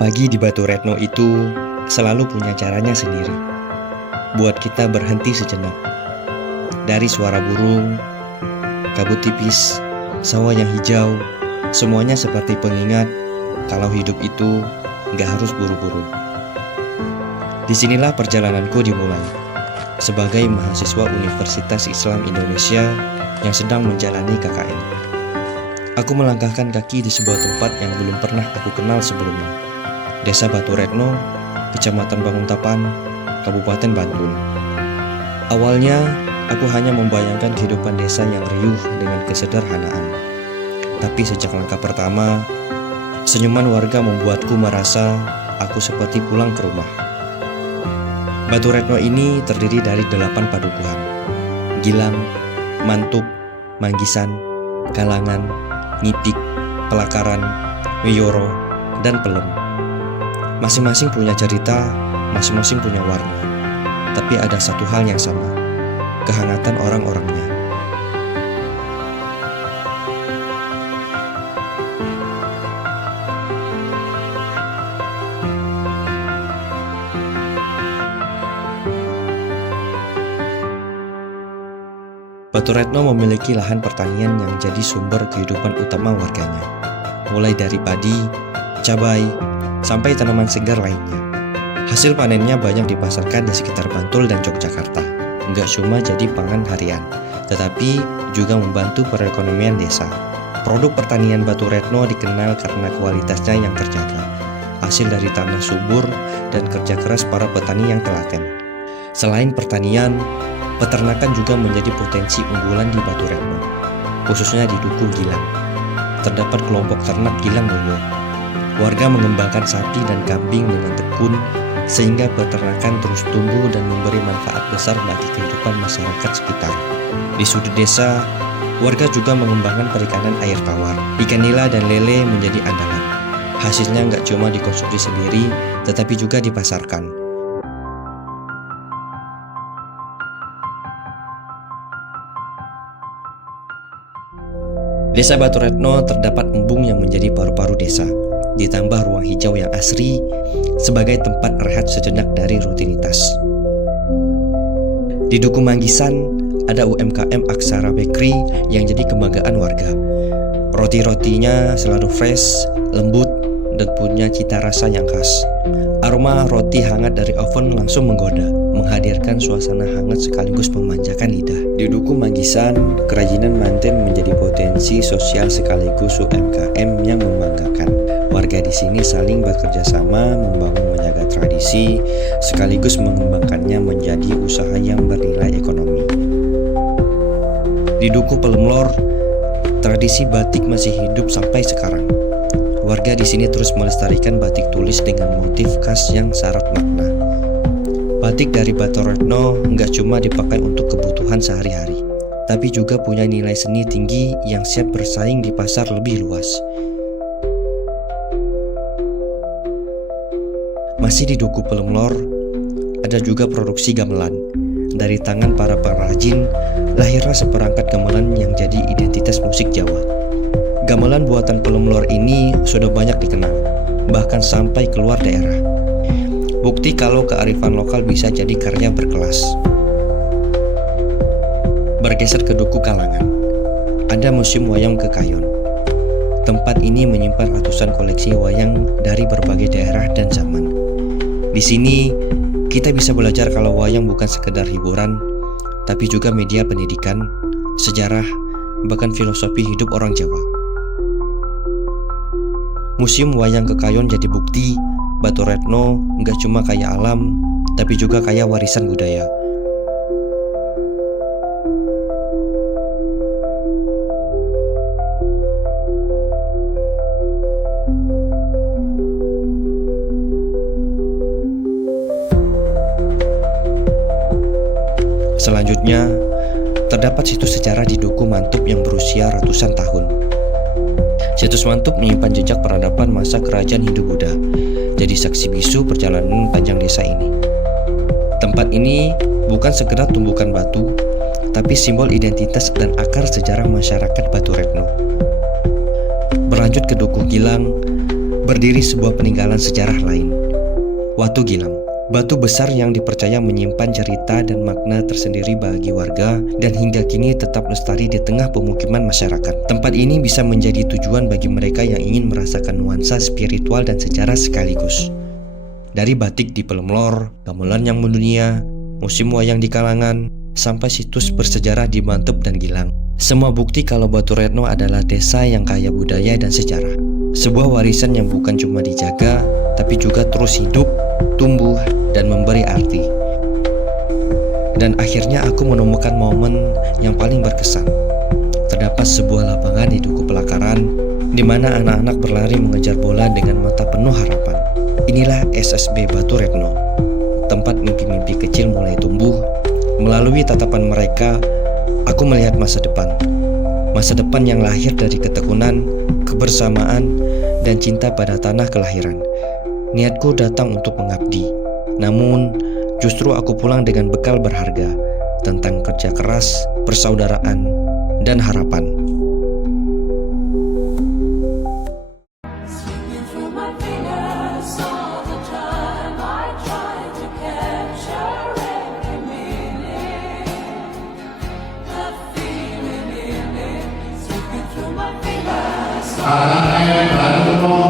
Pagi di Batu Retno itu selalu punya caranya sendiri, buat kita berhenti sejenak. Dari suara burung, kabut tipis, sawah yang hijau, semuanya seperti pengingat kalau hidup itu gak harus buru-buru. Disinilah perjalananku dimulai, sebagai mahasiswa Universitas Islam Indonesia yang sedang menjalani KKN. Aku melangkahkan kaki di sebuah tempat yang belum pernah aku kenal sebelumnya. Desa Batu Retno, Kecamatan Banguntapan, Kabupaten Bantul. Awalnya, aku hanya membayangkan kehidupan desa yang riuh dengan kesederhanaan. Tapi sejak langkah pertama, senyuman warga membuatku merasa aku seperti pulang ke rumah. Batu Retno ini terdiri dari 8 padukuhan: Gilang, Mantuk, Manggisan, Galangan, Ngipik, Pelakaran, Wiyoro, dan Pelem. Masing-masing punya cerita, masing-masing punya warna. Tapi ada satu hal yang sama, kehangatan orang-orangnya. Batu Retno memiliki lahan pertanian yang jadi sumber kehidupan utama warganya. Mulai dari padi, cabai, sampai tanaman segar lainnya. Hasil panennya banyak dipasarkan di sekitar Bantul dan Yogyakarta. Nggak cuma jadi pangan harian, tetapi juga membantu perekonomian desa. Produk pertanian Batu Retno dikenal karena kualitasnya yang terjaga, hasil dari tanah subur dan kerja keras para petani yang telaten. Selain pertanian, peternakan juga menjadi potensi unggulan di Batu Retno, khususnya di Duku Gilang. Terdapat kelompok ternak Gilang Doyo. Warga mengembangkan sapi dan kambing dengan tekun, sehingga peternakan terus tumbuh dan memberi manfaat besar bagi kehidupan masyarakat sekitar. Di sudut desa, warga juga mengembangkan perikanan air tawar. Ikan nila dan lele menjadi andalan. Hasilnya nggak cuma dikonsumsi sendiri, tetapi juga dipasarkan. Desa Batu Retno terdapat embung yang menjadi paru-paru desa, ditambah ruang hijau yang asri sebagai tempat rehat sejenak dari rutinitas. Di Duku Manggisan ada UMKM Aksara Bakery yang jadi kebanggaan warga. Roti-rotinya selalu fresh, lembut, dan punya cita rasa yang khas. Aroma roti hangat dari oven langsung menggoda, menghadirkan suasana hangat sekaligus memanjakan lidah. Di Duku Manggisan, kerajinan manten menjadi potensi sosial sekaligus UMKM yang membanggakan. Warga di sini saling bekerja sama membangun menjaga tradisi, sekaligus mengembangkannya menjadi usaha yang bernilai ekonomi. Di Duku Pelemlor, tradisi batik masih hidup sampai sekarang. Warga di sini terus melestarikan batik tulis dengan motif khas yang syarat makna. Batik dari Batu Retno nggak cuma dipakai untuk kebutuhan sehari-hari, tapi juga punya nilai seni tinggi yang siap bersaing di pasar lebih luas. Masih di Duku Pelemlor, ada juga produksi gamelan. Dari tangan para pengrajin, lahirlah seperangkat gamelan yang jadi identitas musik Jawa. Gamelan buatan Pelemlor ini sudah banyak dikenal, bahkan sampai keluar daerah. Bukti kalau kearifan lokal bisa jadi karya berkelas. Bergeser ke Duku Galangan, ada Museum Wayang Kekayon. Tempat ini menyimpan ratusan koleksi wayang dari berbagai daerah dan zaman. Di sini, kita bisa belajar kalau wayang bukan sekedar hiburan, tapi juga media pendidikan, sejarah, bahkan filosofi hidup orang Jawa. Museum Wayang Kekayon jadi bukti Batu Retno nggak cuma kaya alam, tapi juga kaya warisan budaya. Selanjutnya, terdapat situs sejarah di Duku Mantuk yang berusia ratusan tahun. Situs Mantuk menyimpan jejak peradaban masa kerajaan Hindu-Buddha, jadi saksi bisu perjalanan panjang desa ini. Tempat ini bukan sekedar tumbukan batu, tapi simbol identitas dan akar sejarah masyarakat Batu Retno. Berlanjut ke Duku Gilang, berdiri sebuah peninggalan sejarah lain. Watu Gilang, batu besar yang dipercaya menyimpan cerita dan makna tersendiri bagi warga dan hingga kini tetap lestari di tengah pemukiman masyarakat. Tempat ini bisa menjadi tujuan bagi mereka yang ingin merasakan nuansa spiritual dan sejarah sekaligus. Dari batik di Pelemlor, gamelan yang mendunia, musim wayang di Kalangan, sampai situs bersejarah di Mantep dan Gilang. Semua bukti kalau Batu Retno adalah desa yang kaya budaya dan sejarah. Sebuah warisan yang bukan cuma dijaga, tapi juga terus hidup, tumbuh, dan memberi arti. Dan akhirnya aku menemukan momen yang paling berkesan. Terdapat sebuah lapangan di Duku Pelakaran, di mana anak-anak berlari mengejar bola dengan mata penuh harapan. Inilah SSB Batu Retno, tempat mimpi-mimpi kecil mulai tumbuh. Melalui tatapan mereka, aku melihat masa depan. Masa depan yang lahir dari ketekunan, kebersamaan, dan cinta pada tanah kelahiran. Niatku datang untuk mengabdi. Namun, justru aku pulang dengan bekal berharga tentang kerja keras, persaudaraan, dan harapan. Anak yang